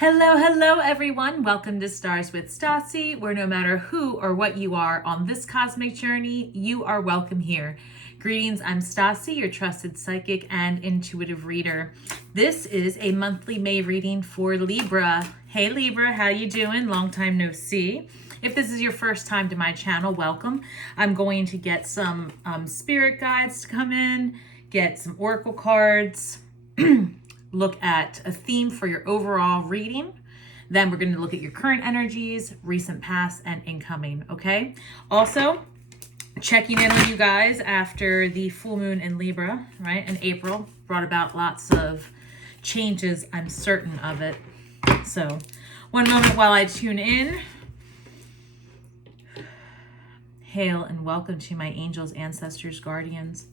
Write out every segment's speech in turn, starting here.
Hello everyone. Welcome to Stars with Stasi, where no matter who or what you are on this cosmic journey, you are welcome here. Greetings, I'm Stasi, your trusted psychic and intuitive reader. This is a monthly May reading for Libra. Hey Libra, how you doing? Long time no see. If this is your first time to my channel, welcome. I'm going to get some spirit guides to come in, get some oracle cards, look at a theme for your overall reading. Then we're going to look at your current energies, recent, past, and incoming, okay? Also, checking in on you guys after the full moon in Libra, right? In April, brought about lots of changes, I'm certain of it. So, one moment while I tune in. Hail and welcome to my angels, ancestors, guardians,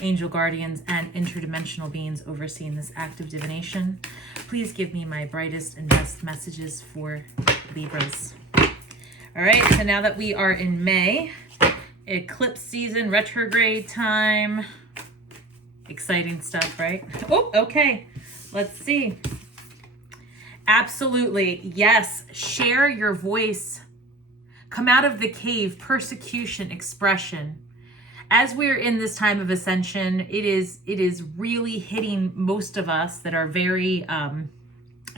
angel guardians, and interdimensional beings overseeing this act of divination. Please give me my brightest and best messages for Libras. All right, so now that we are in May, eclipse season, retrograde time, exciting stuff, right? Oh, okay, let's see. Absolutely, yes, share your voice. Come out of the cave, persecution, expression. As we're in this time of ascension, it is really hitting most of us that are very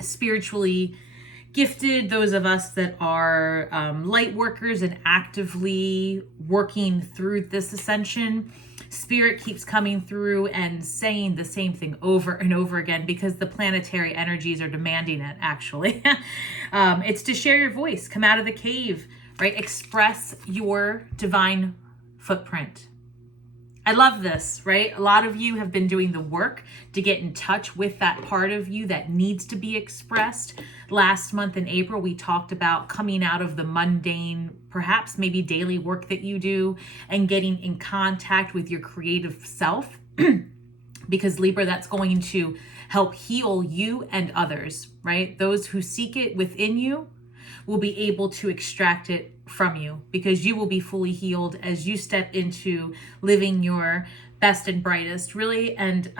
spiritually gifted, those of us that are light workers and actively working through this ascension. Spirit keeps coming through and saying the same thing over and over again because the planetary energies are demanding it, actually. It's to share your voice, come out of the cave, right? Express your divine footprint. I love this, right? A lot of you have been doing the work to get in touch with that part of you that needs to be expressed. Last month in April, we talked about coming out of the mundane, perhaps maybe daily work that you do and getting in contact with your creative self. Because Libra, that's going to help heal you and others, right? Those who seek it within you will be able to extract it from you because you will be fully healed as you step into living your best and brightest, really. And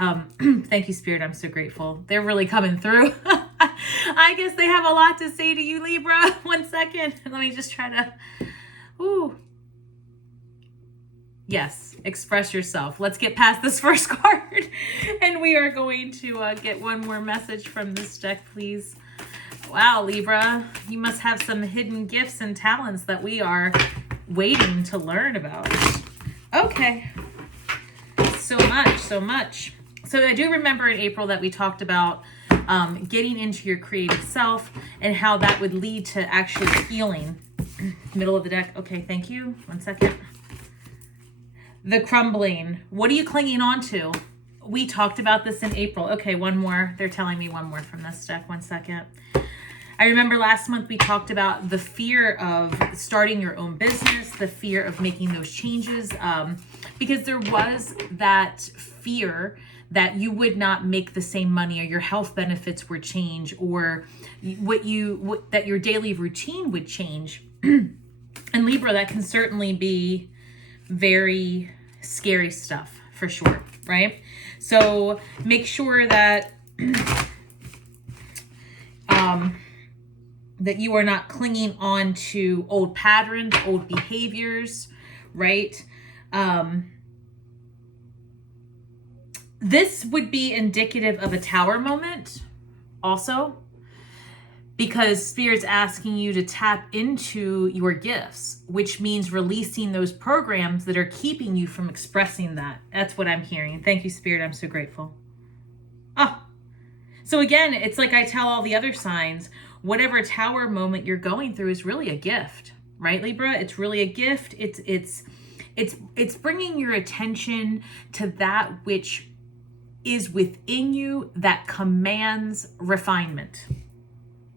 thank you, Spirit. I'm so grateful. They're really coming through. I guess they have a lot to say to you, Libra. 1 second. Let me just try to... Ooh. Yes, express yourself. Let's get past this first card. And we are going to get one more message from this deck, please. Wow, Libra, you must have some hidden gifts and talents that we are waiting to learn about. Okay, so much. So I do remember in April that we talked about getting into your creative self and how that would lead to actually healing. Middle of the deck. Okay, thank you. 1 second. The crumbling. What are you clinging on to? We talked about this in April. Okay, one more. They're telling me one more from this deck. 1 second. I remember last month we talked about the fear of starting your own business, the fear of making those changes, because there was that fear that you would not make the same money or your health benefits would change or that your daily routine would change. And Libra, that can certainly be very scary stuff for sure, right? So make sure that that you are not clinging on to old patterns, old behaviors, right? This would be indicative of a tower moment also, because Spirit's asking you to tap into your gifts, which means releasing those programs that are keeping you from expressing that. That's what I'm hearing. Thank you, Spirit. I'm so grateful. Oh, so again, it's like I tell all the other signs, whatever tower moment you're going through is really a gift, right, Libra? It's really a gift. It's bringing your attention to that which is within you that commands refinement.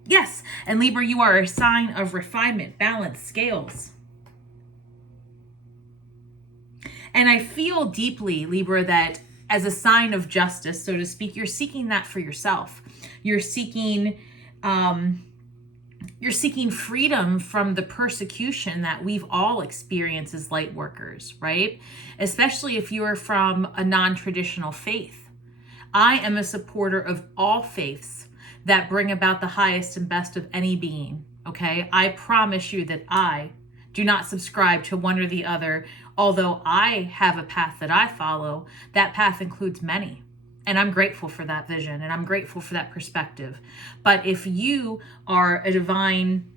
Yes, and Libra, you are a sign of refinement, balance, scales. And I feel deeply, Libra, that as a sign of justice, so to speak, you're seeking that for yourself. You're seeking freedom from the persecution that we've all experienced as light workers, right? Especially if you are from a non-traditional faith. I am a supporter of all faiths that bring about the highest and best of any being. Okay, I promise you that I do not subscribe to one or the other. Although I have a path that I follow, that path includes many. And I'm grateful for that vision, and I'm grateful for that perspective. But if you are a divine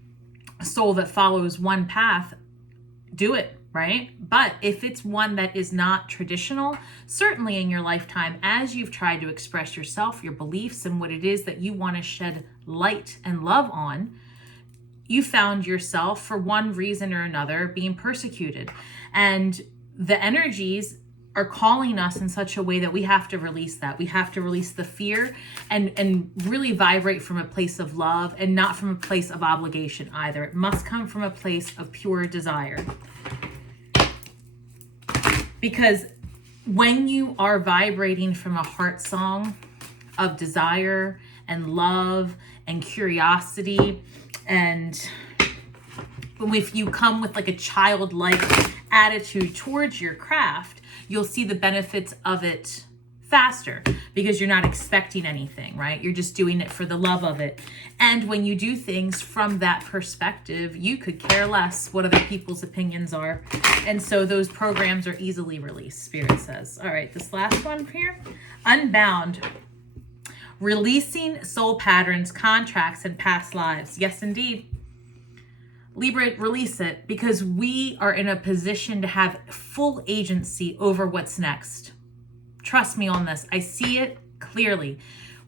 soul that follows one path, do it, right? But if it's one that is not traditional, certainly in your lifetime, as you've tried to express yourself, your beliefs, and what it is that you want to shed light and love on, you found yourself, for one reason or another, being persecuted. And the energies are calling us in such a way that we have to release that. We have to release the fear and really vibrate from a place of love, and not from a place of obligation either. It must come from a place of pure desire. Because when you are vibrating from a heart song of desire and love and curiosity, and if you come with like a childlike attitude towards your craft, you'll see the benefits of it faster, because you're not expecting anything, right? You're just doing it for the love of it. And when you do things from that perspective, you could care less what other people's opinions are. And so those programs are easily released, Spirit says. All right, this last one here, Unbound. Releasing soul patterns, contracts, and past lives. Yes, indeed. Libra, release it, because we are in a position to have full agency over what's next. Trust me on this. I see it clearly.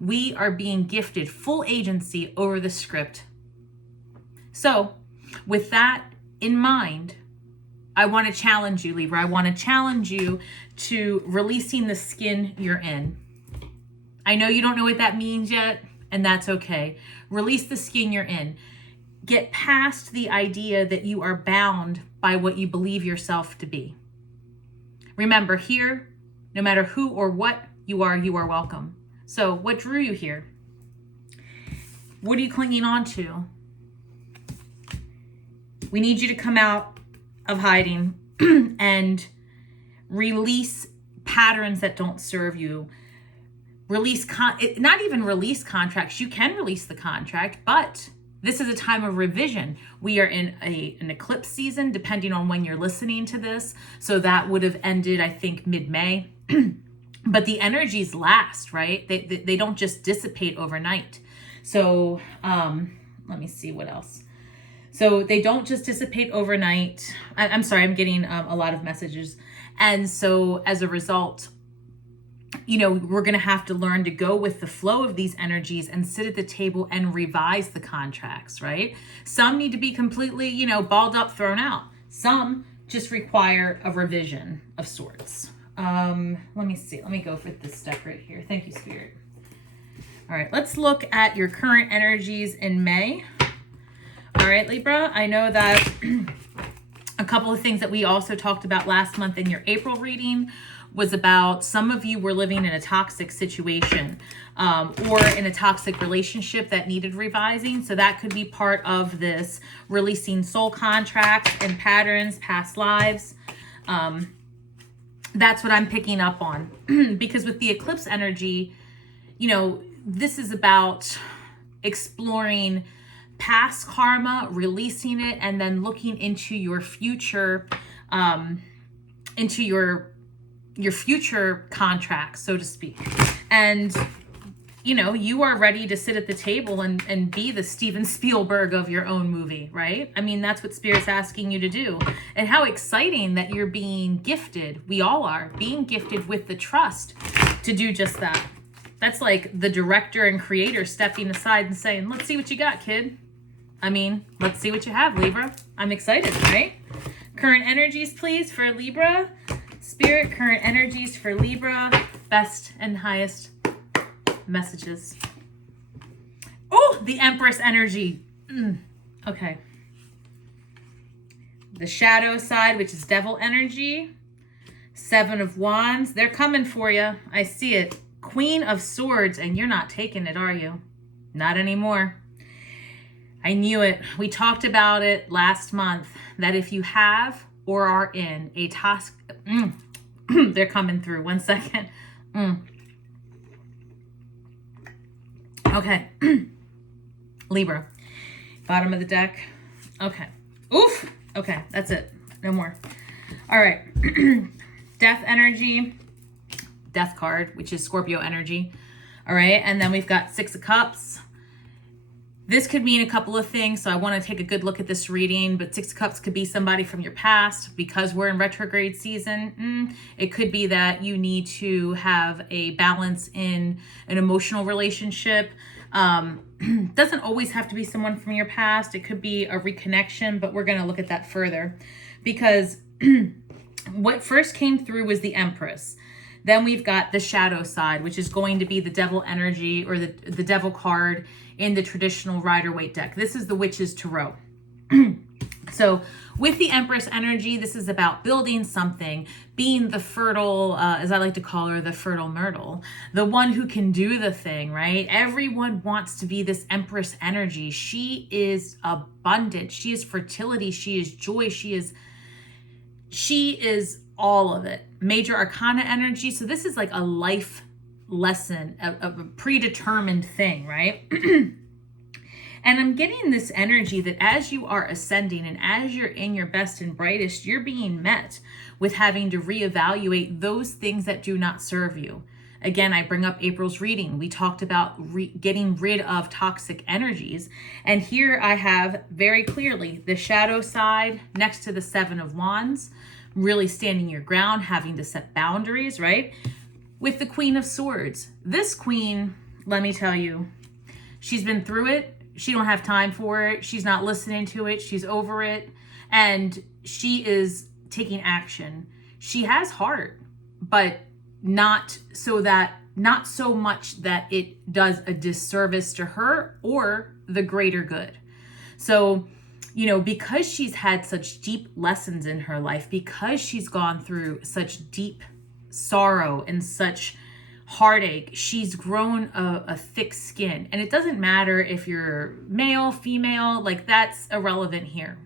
We are being gifted full agency over the script. So with that in mind, I want to challenge you, Libra. I want to challenge you to releasing the skin you're in. I know you don't know what that means yet, and that's okay. Release the skin you're in. Get past the idea that you are bound by what you believe yourself to be. Remember, here, no matter who or what you are welcome. So what drew you here? What are you clinging on to? We need you to come out of hiding and release patterns that don't serve you. Release, not even release contracts. You can release the contract, but this is a time of revision. We are in an eclipse season, depending on when you're listening to this. So that would have ended, I think, mid-May. But the energies last, right? They don't just dissipate overnight. So let me see what else. So they don't just dissipate overnight. I'm sorry, I'm getting a lot of messages. And so as a result, you know, we're going to have to learn to go with the flow of these energies and sit at the table and revise the contracts, right? Some need to be completely, you know, balled up, thrown out. Some just require a revision of sorts. Let me see. Let me go for this deck right here. Thank you, Spirit. All right, let's look at your current energies in May. All right, Libra, I know that a couple of things that we also talked about last month in your April reading was about some of you were living in a toxic situation or in a toxic relationship that needed revising. So that could be part of this releasing soul contracts and patterns, past lives. That's what I'm picking up on. Because with the eclipse energy, you know, this is about exploring past karma, releasing it, and then looking into your future, into your future contracts, so to speak. And, you know, you are ready to sit at the table and be the Steven Spielberg of your own movie, right? I mean, that's what Spirit's asking you to do. And how exciting that you're being gifted. We all are being gifted with the trust to do just that. That's like the director and creator stepping aside and saying, let's see what you got, kid. I mean, let's see what you have, Libra. I'm excited, right? Current energies, please, for Libra. Spirit, current energies for Libra. Best and highest messages. Oh, the Empress energy. Okay. The shadow side, which is devil energy. 7 of Wands. They're coming for you. I see it. Queen of Swords, and you're not taking it, are you? Not anymore. I knew it. We talked about it last month, that if you have or are in a task, they're coming through. 1 second. Okay. Libra. Bottom of the deck. Okay. Oof. Okay, that's it. No more. All right. Death energy. Death card, which is Scorpio energy. All right. And then we've got Six of Cups. This could mean a couple of things, so I want to take a good look at this reading, but Six of Cups could be somebody from your past. Because we're in retrograde season, it could be that you need to have a balance in an emotional relationship. Doesn't always have to be someone from your past. It could be a reconnection, but we're going to look at that further. Because what first came through was the Empress. Then we've got the shadow side, which is going to be the devil energy, or the devil card in the traditional Rider-Waite deck. This is the Witch's Tarot. So with the Empress energy, this is about building something, being the fertile, as I like to call her, the fertile myrtle, the one who can do the thing, right? Everyone wants to be this Empress energy. She is abundant. She is fertility. She is joy. She is all of it. Major Arcana energy. So this is like a life lesson, a predetermined thing, right? And I'm getting this energy that as you are ascending and as you're in your best and brightest, you're being met with having to reevaluate those things that do not serve you. Again, I bring up April's reading. We talked about getting rid of toxic energies. And here I have very clearly the shadow side next to the Seven of Wands, really standing your ground, having to set boundaries, right? With the Queen of Swords. This queen, let me tell you, she's been through it. She don't have time for it. She's not listening to it. She's over it. And she is taking action. She has heart, but not so much that it does a disservice to her or the greater good. So, you know, because she's had such deep lessons in her life, because she's gone through such deep sorrow and such heartache, she's grown a thick skin. And it doesn't matter if you're male, female, like that's irrelevant here,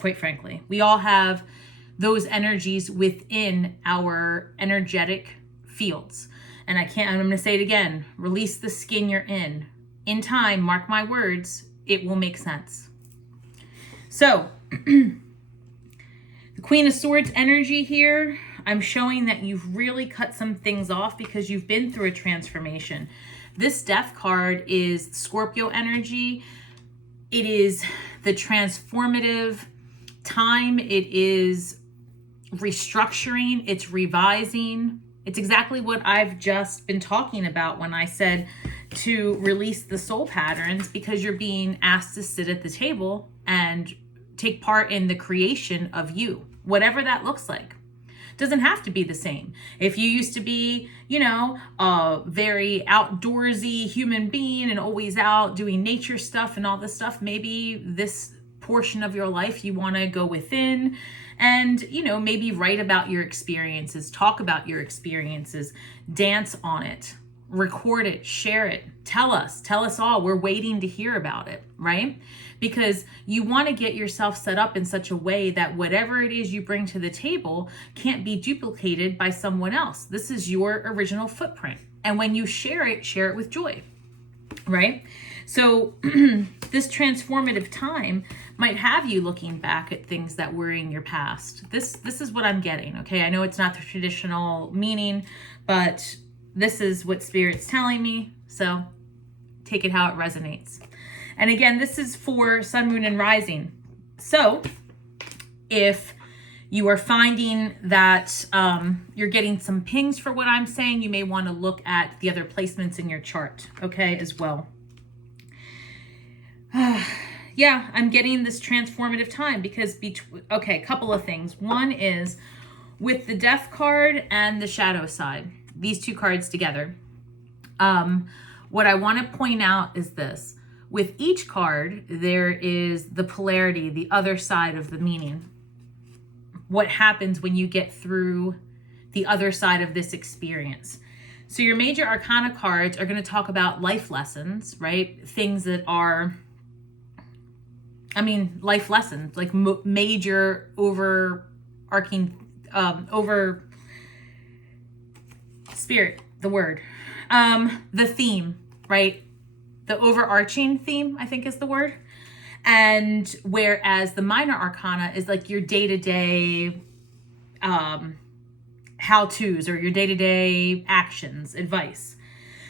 quite frankly. We all have those energies within our energetic fields. And I'm going to say it again, release the skin you're in. In time, mark my words, it will make sense. So, the Queen of Swords energy here, I'm showing that you've really cut some things off because you've been through a transformation. This Death card is Scorpio energy. It is the transformative time. It is restructuring. It's revising. It's exactly what I've just been talking about when I said to release the soul patterns, because you're being asked to sit at the table and take part in the creation of you, whatever that looks like. Doesn't have to be the same. If you used to be, you know, a very outdoorsy human being and always out doing nature stuff and all this stuff, maybe this portion of your life you want to go within and, you know, maybe write about your experiences, talk about your experiences, dance on it, record it, share it, tell us all. We're waiting to hear about it, right? Because you want to get yourself set up in such a way that whatever it is you bring to the table can't be duplicated by someone else. This is your original footprint. And when you share it with joy, right? So this transformative time might have you looking back at things that were in your past. This is what I'm getting, okay? I know it's not the traditional meaning, but this is what Spirit's telling me. So take it how it resonates. And again, this is for Sun, Moon, and Rising. So if you are finding that you're getting some pings for what I'm saying, you may want to look at the other placements in your chart, okay, as well. Yeah, I'm getting this transformative time because, okay, a couple of things. One is with the Death card and the Shadow side, these two cards together. What I want to point out is this. With each card, there is the polarity, the other side of the meaning. What happens when you get through the other side of this experience? So your major arcana cards are going to talk about life lessons, right? Things that are, life lessons, like major overarching, over spirit, the word, the theme, right? the overarching theme, I think is the word. And whereas the minor arcana is like your day-to-day how-tos or your day-to-day actions, advice.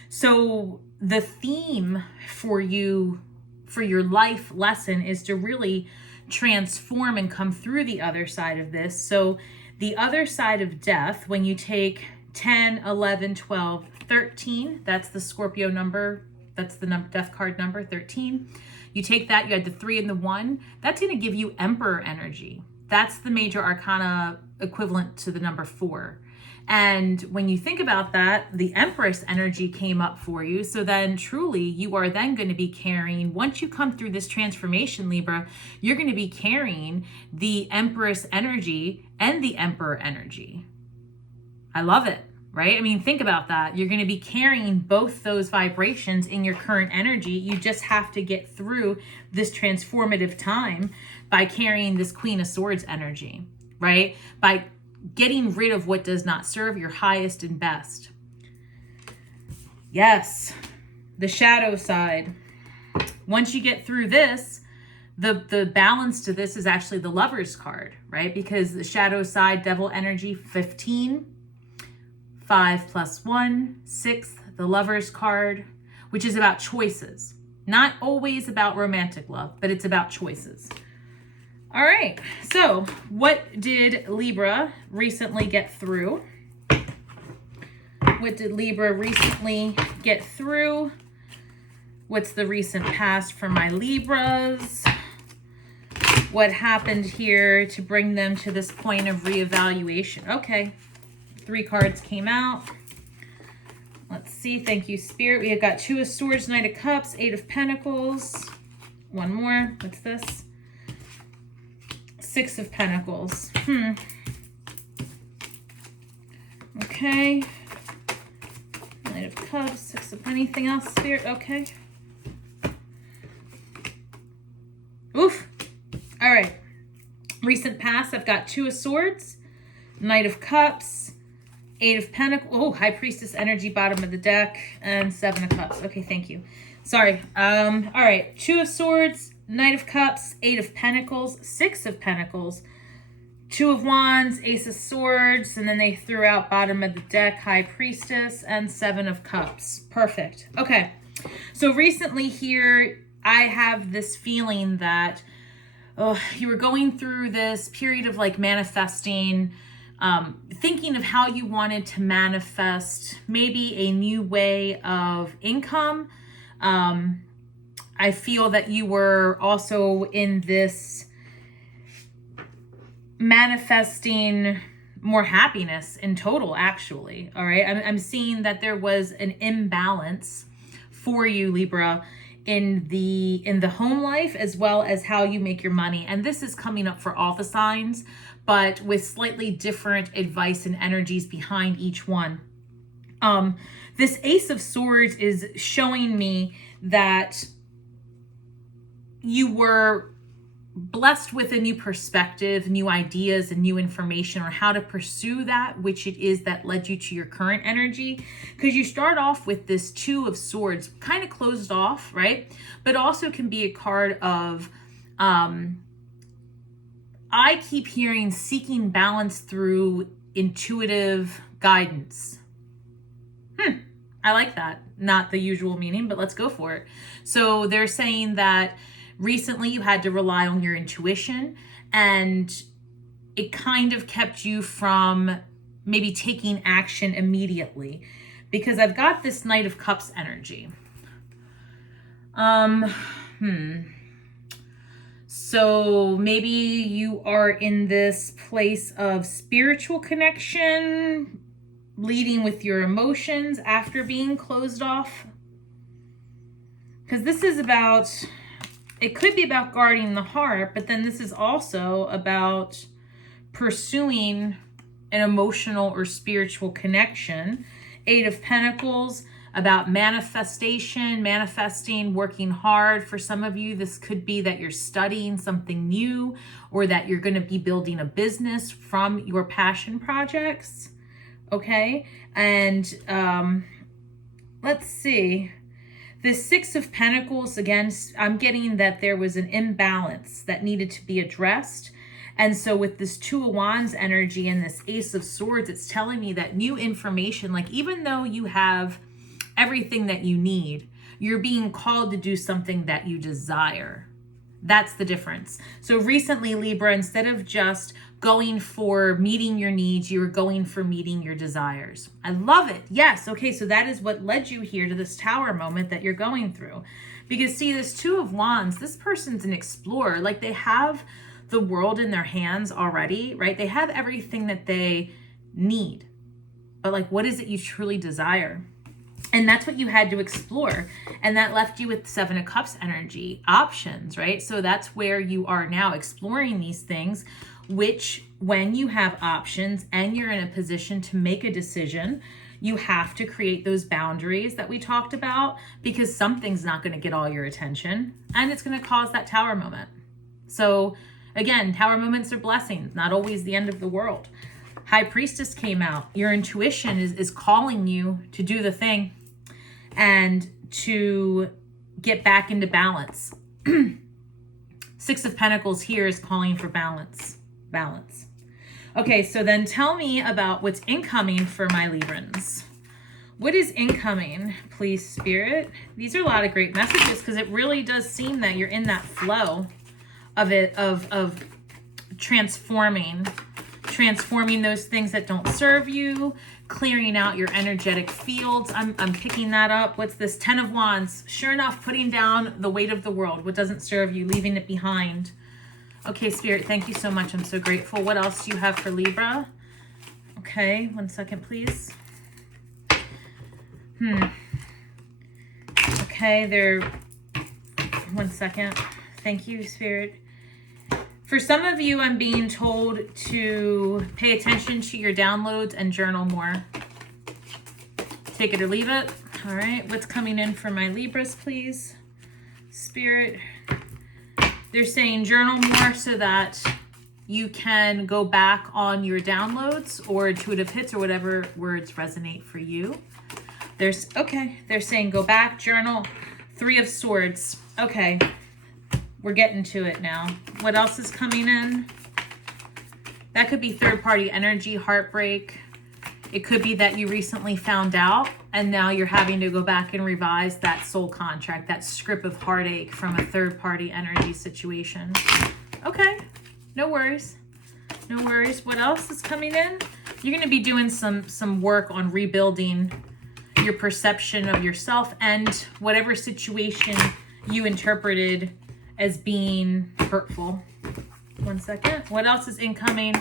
So the theme for you, for your life lesson, is to really transform and come through the other side of this. So the other side of death, when you take 10, 11, 12, 13, that's the Scorpio number, that's the death card number 13. You take that, you add the 3 and the 1, that's going to give you Emperor energy. That's the major arcana equivalent to the number 4. And when you think about that, the Empress energy came up for you. So then truly you are then going to be carrying, once you come through this transformation, Libra, you're going to be carrying the Empress energy and the Emperor energy. I love it, right? I mean, think about that. You're going to be carrying both those vibrations in your current energy. You just have to get through this transformative time by carrying this Queen of Swords energy, right? By getting rid of what does not serve your highest and best. Yes, the shadow side. Once you get through this, the balance to this is actually the Lover's card, right? Because the shadow side, devil energy, 15, 5 plus 1, 6, the Lover's card, which is about choices. Not always about romantic love, but it's about choices. All right, so what did Libra recently get through? What did Libra recently get through? What's the recent past for my Libras? What happened here to bring them to this point of reevaluation? Okay, 3 cards came out. Let's see, thank you, Spirit. We have got 2 of Swords, Knight of Cups, 8 of Pentacles. One more, what's this? 6 of Pentacles. Okay. Knight of Cups, 6 of anything else, Spirit? Okay. Oof. All right. Recent past, I've got 2 of Swords, Knight of Cups, 8 of Pentacles. Oh, High Priestess energy, bottom of the deck, and 7 of Cups. Okay, thank you. Sorry. All right. 2 of Swords, Knight of Cups, 8 of Pentacles, 6 of Pentacles, 2 of Wands, Ace of Swords, and then they threw out bottom of the deck, High Priestess, and 7 of Cups. Perfect. Okay. So recently here, I have this feeling that you were going through this period of like manifesting, thinking of how you wanted to manifest maybe a new way of income. I feel that you were also in this manifesting more happiness in total, actually. All right. I'm seeing that there was an imbalance for you, Libra, in the home life, as well as how you make your money. And this is coming up for all the signs, but with slightly different advice and energies behind each one. This Ace of Swords is showing me that you were blessed with a new perspective, new ideas, and new information on how to pursue that, which it is that led you to your current energy. Because you start off with this 2 of Swords, kind of closed off, right? But also can be a card of, I keep hearing seeking balance through intuitive guidance. I like that. Not the usual meaning, but let's go for it. So they're saying that recently you had to rely on your intuition, and it kind of kept you from maybe taking action immediately, because I've got this Knight of Cups energy. So maybe you are in this place of spiritual connection, leading with your emotions after being closed off. Because this is about, it could be about guarding the heart, but then this is also about pursuing an emotional or spiritual connection. 8 of Pentacles, about manifestation, manifesting, working hard. For some of you, this could be that you're studying something new, or that you're going to be building a business from your passion projects. Okay. And let's see. The Six of Pentacles, again, I'm getting that there was an imbalance that needed to be addressed. And so with this Two of Wands energy and this Ace of Swords, it's telling me that new information, like even though you have everything that you need, you're being called to do something that you desire. That's the difference. So recently, Libra, instead of just going for meeting your needs, you were going for meeting your desires. I love it. Yes. Okay. So that is what led you here to this Tower moment that you're going through. Because see, this Two of Wands, this person's an explorer. Like they have the world in their hands already, right? They have everything that they need. But like, what is it you truly desire? And that's what you had to explore. And that left you with Seven of Cups energy, options, right? So that's where you are now, exploring these things, which when you have options and you're in a position to make a decision, you have to create those boundaries that we talked about, because something's not going to get all your attention and it's going to cause that Tower moment. So again, Tower moments are blessings, not always the end of the world. High Priestess came out. Your intuition is calling you to do the thing and to get back into balance. Six of Pentacles here is calling for balance. Balance. Okay, so then tell me about what's incoming for my Librans. What is incoming, please, Spirit? These are a lot of great messages because it really does seem that you're in that flow of it, of transforming those things that don't serve you, clearing out your energetic fields. I'm picking that up. What's this? 10 of Wands. Sure enough, putting down the weight of the world, what doesn't serve you, leaving it behind. Okay, Spirit, thank you so much. I'm so grateful. What else do you have for Libra? Okay, 1 second, please. Okay, 1 second. Thank you, Spirit. For some of you, I'm being told to pay attention to your downloads and journal more. Take it or leave it. All right, what's coming in for my Libras, please? Spirit. They're saying journal more so that you can go back on your downloads or intuitive hits or whatever words resonate for you. They're saying go back, journal. 3 of Swords. Okay. We're getting to it now. What else is coming in? That could be third-party energy, heartbreak. It could be that you recently found out and now you're having to go back and revise that soul contract, that script of heartache from a third-party energy situation. Okay, no worries. No worries. What else is coming in? You're going to be doing some work on rebuilding your perception of yourself and whatever situation you interpreted as being hurtful. 1 second. What else is incoming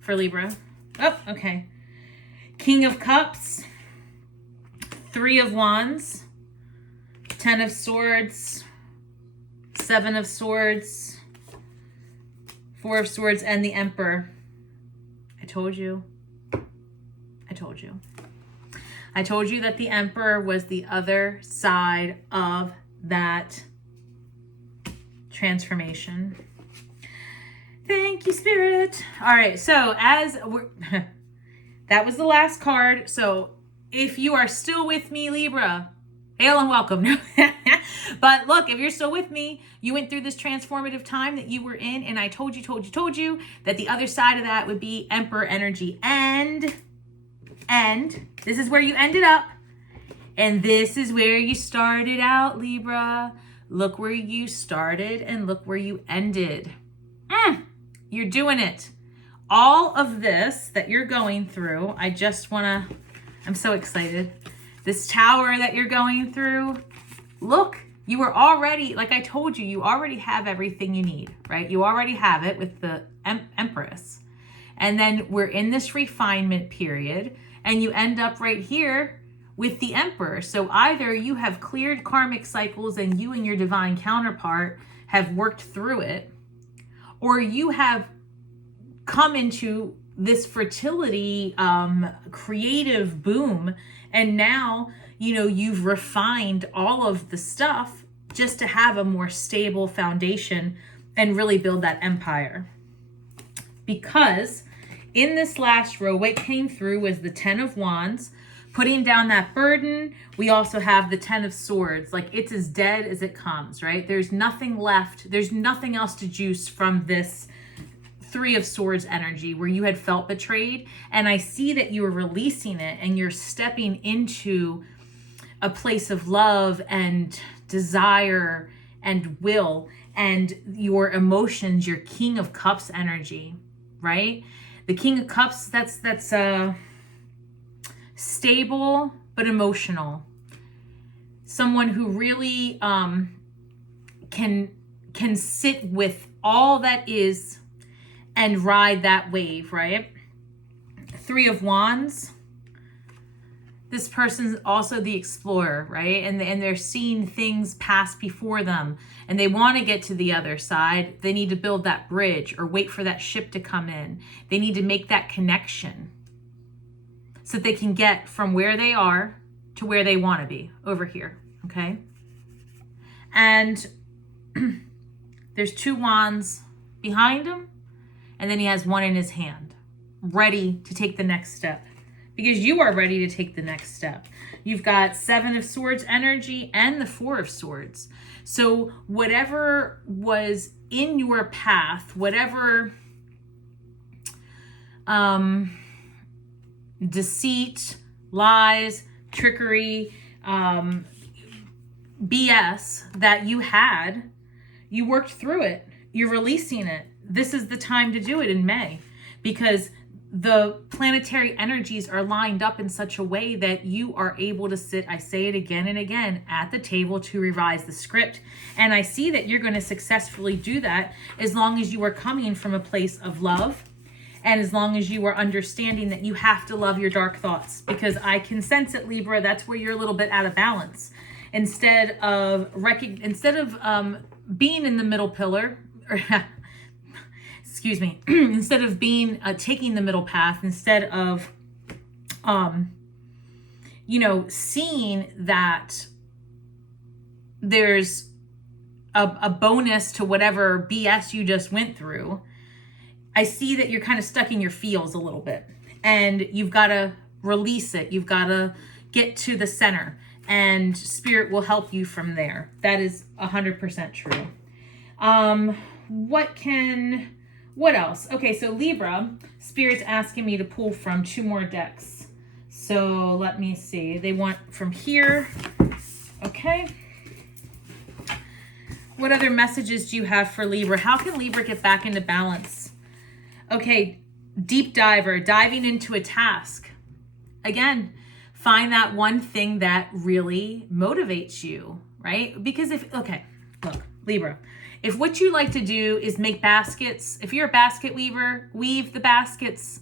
for Libra? Oh, okay. King of Cups, 3 of Wands, 10 of Swords, 7 of Swords, 4 of Swords, and the Emperor. I told you. I told you. I told you that the Emperor was the other side of that transformation. Thank you, Spirit. All right, so as we're that was the last card. So if you are still with me, Libra, hail and welcome. But look, if you're still with me, you went through this transformative time that you were in, and I told you that the other side of that would be Emperor energy. And this is where you ended up. And this is where you started out, Libra. Look where you started and look where you ended. You're doing it. All of this that you're going through, I'm so excited. This tower that you're going through, look, you were already, like I told you, you already have everything you need, right? You already have it with the Empress. And then we're in this refinement period and you end up right here with the Emperor. So either you have cleared karmic cycles and you and your divine counterpart have worked through it, or you have come into this fertility creative boom, and now you've refined all of the stuff just to have a more stable foundation and really build that empire. Because in this last row, what came through was the 10 of Wands, putting down that burden. We also have the 10 of Swords. Like, it's as dead as it comes, right? There's nothing left. There's nothing else to juice from this 3 of Swords energy where you had felt betrayed. And I see that you are releasing it and you're stepping into a place of love and desire and will and your emotions, your King of Cups energy, right? The King of Cups, that's stable but emotional. Someone who really can sit with all that is and ride that wave, right? 3 of Wands. This person's also the explorer, right? And they're seeing things pass before them and they want to get to the other side. They need to build that bridge or wait for that ship to come in. They need to make that connection so that they can get from where they are to where they want to be over here, okay? And there's 2 wands behind him, and then he has 1 in his hand, ready to take the next step. Because you are ready to take the next step. You've got 7 of Swords energy and the 4 of Swords. So whatever was in your path, whatever deceit, lies, trickery, BS that you had, you worked through it. You're releasing it. This is the time to do it in May, because the planetary energies are lined up in such a way that you are able to sit, I say it again and again, at the table to revise the script. And I see that you're going to successfully do that as long as you are coming from a place of love. And as long as you are understanding that you have to love your dark thoughts, because I can sense it, Libra, that's where you're a little bit out of balance. Instead of being in the middle pillar, or excuse me, instead of being taking the middle path, instead of seeing that there's a bonus to whatever BS you just went through, I see that you're kind of stuck in your feels a little bit, and you've got to release it. You've got to get to the center, and Spirit will help you from there. That is 100% true. What else? Okay, so Libra, Spirit's asking me to pull from 2 more decks. So let me see. They want from here. Okay. What other messages do you have for Libra? How can Libra get back into balance? Okay, deep diver, diving into a task. Again, find that one thing that really motivates you, right? Because look, Libra, if what you like to do is make baskets, if you're a basket weaver, weave the baskets.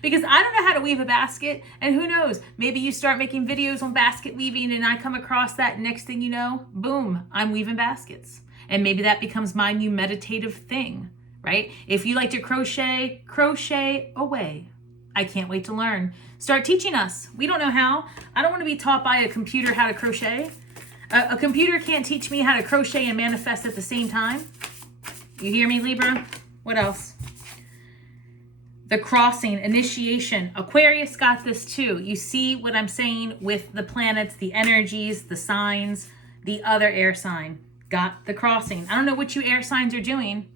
Because I don't know how to weave a basket, and who knows, maybe you start making videos on basket weaving and I come across that, and next thing you know, boom, I'm weaving baskets. And maybe that becomes my new meditative thing, right? If you like to crochet, crochet away. I can't wait to learn. Start teaching us. We don't know how. I don't want to be taught by a computer how to crochet. A computer can't teach me how to crochet and manifest at the same time. You hear me, Libra? What else? The crossing, initiation. Aquarius got this too. You see what I'm saying with the planets, the energies, the signs, the other air sign got the crossing. I don't know what you air signs are doing,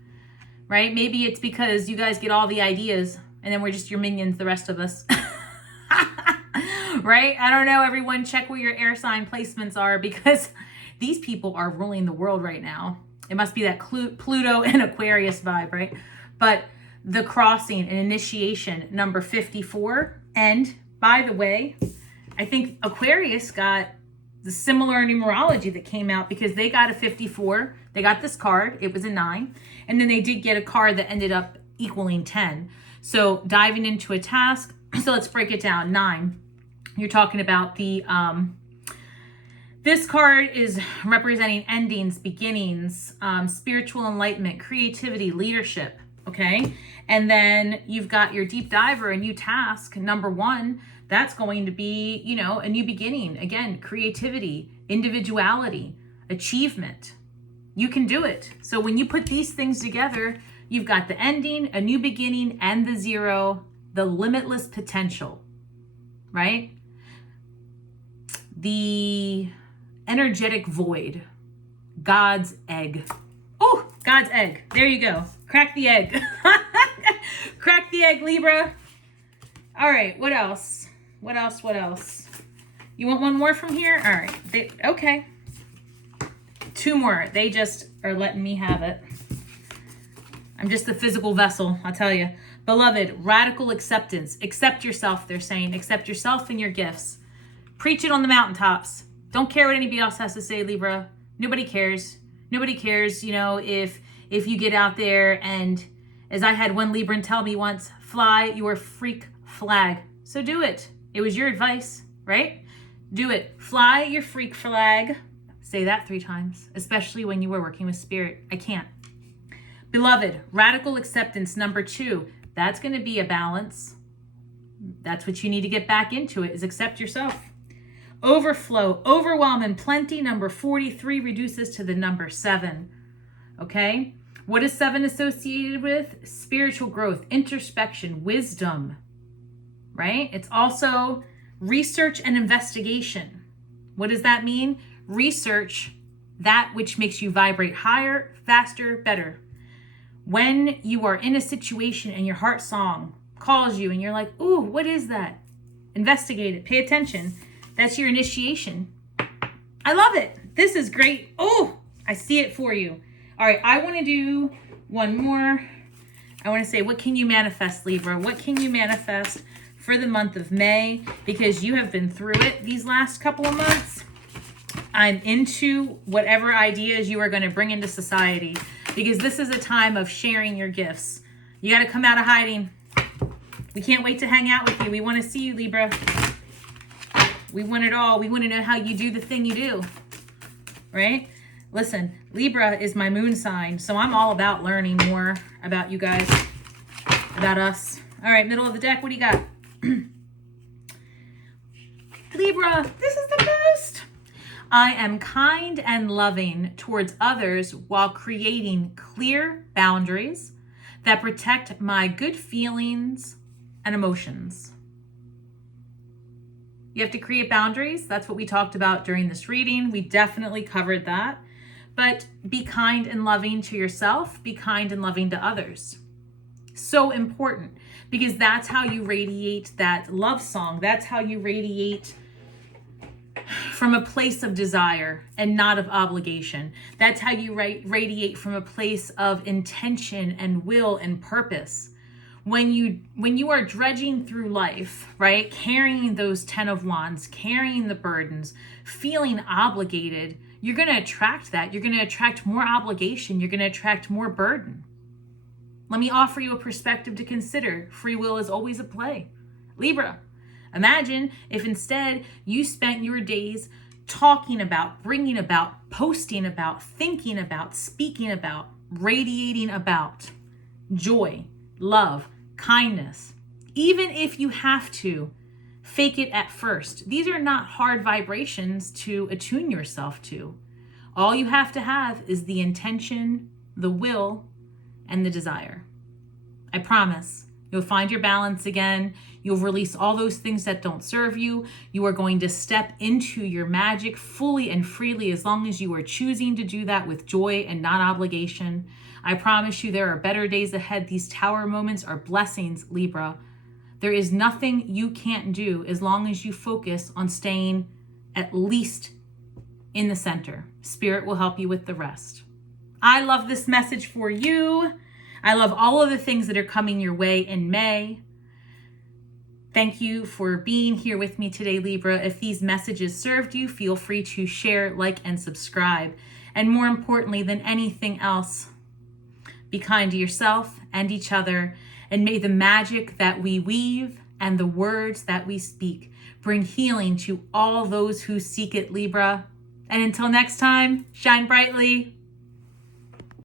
right? Maybe it's because you guys get all the ideas and then we're just your minions, the rest of us. Right? I don't know. Everyone check where your air sign placements are, because these people are ruling the world right now. It must be that Pluto and Aquarius vibe, right? But the crossing and initiation, number 54. And by the way, I think Aquarius got the similar numerology that came out, because they got a 54. They got this card. It was a 9. And then they did get a card that ended up equaling 10. So diving into a task. So let's break it down. 9. You're talking about the, this card is representing endings, beginnings, spiritual enlightenment, creativity, leadership, okay? And then you've got your deep diver, a new task, number 1. That's going to be, a new beginning. Again, creativity, individuality, achievement. You can do it. So when you put these things together, you've got the ending, a new beginning, and the 0, the limitless potential, right? the energetic void, God's egg. Oh, God's egg. There you go. Crack the egg. Crack the egg, Libra. All right, what else? What else? You want one more from here? All right. Okay. 2 more. They just are letting me have it. I'm just the physical vessel, I'll tell you. Beloved, radical acceptance. Accept yourself, they're saying. Accept yourself and your gifts. Preach it on the mountaintops. Don't care what anybody else has to say, Libra. Nobody cares. Nobody cares, you know, if you get out there and, as I had one Libran tell me once, fly your freak flag. So do it. It was your advice, right? Do it. Fly your freak flag. Say that 3 times, especially when you were working with spirit. I can't. Beloved, radical acceptance, number 2. That's going to be a balance. That's what you need to get back into it, is accept yourself. Overflow, overwhelm, and plenty, number 43, reduces to the number 7. Okay? What is 7 associated with? Spiritual growth, introspection, wisdom, right? It's also research and investigation. What does that mean? Research that which makes you vibrate higher, faster, better. When you are in a situation and your heart song calls you and you're like, ooh, what is that? Investigate it. Pay attention. That's your initiation. I love it. This is great. Oh, I see it for you. All right, I want to do one more. I want to say, what can you manifest, Libra? What can you manifest for the month of May? Because you have been through it these last couple of months. I'm into whatever ideas you are going to bring into society, because this is a time of sharing your gifts. You got to come out of hiding. We can't wait to hang out with you. We want to see you, Libra. We want it all. We want to know how you do the thing you do, right? Listen, Libra is my moon sign, so I'm all about learning more about you guys, about us. All right, middle of the deck, what do you got? Libra, this is the best. I am kind and loving towards others while creating clear boundaries that protect my good feelings and emotions. You have to create boundaries. That's what we talked about during this reading. We definitely covered that. But be kind and loving to yourself. Be kind and loving to others. So important, because that's how you radiate that love song. That's how you radiate from a place of desire and not of obligation. That's how you radiate from a place of intention and will and purpose. When you are dredging through life, right, carrying those 10 of Wands, carrying the burdens, feeling obligated, you're going to attract that. You're going to attract more obligation. You're going to attract more burden. Let me offer you a perspective to consider. Free will is always a play. Libra, imagine if instead you spent your days talking about, bringing about, posting about, thinking about, speaking about, radiating about joy, love, kindness. Even if you have to fake it at first. These are not hard vibrations to attune yourself to. All you have to have is the intention, the will, and the desire. I promise you'll find your balance again. You'll release all those things that don't serve you. You are going to step into your magic fully and freely, as long as you are choosing to do that with joy and not obligation. I promise you there are better days ahead. These tower moments are blessings, Libra. There is nothing you can't do as long as you focus on staying at least in the center. Spirit will help you with the rest. I love this message for you. I love all of the things that are coming your way in May. Thank you for being here with me today, Libra. If these messages served you, feel free to share, like, and subscribe. And more importantly than anything else, be kind to yourself and each other. And may the magic that we weave and the words that we speak bring healing to all those who seek it, Libra. And until next time, shine brightly.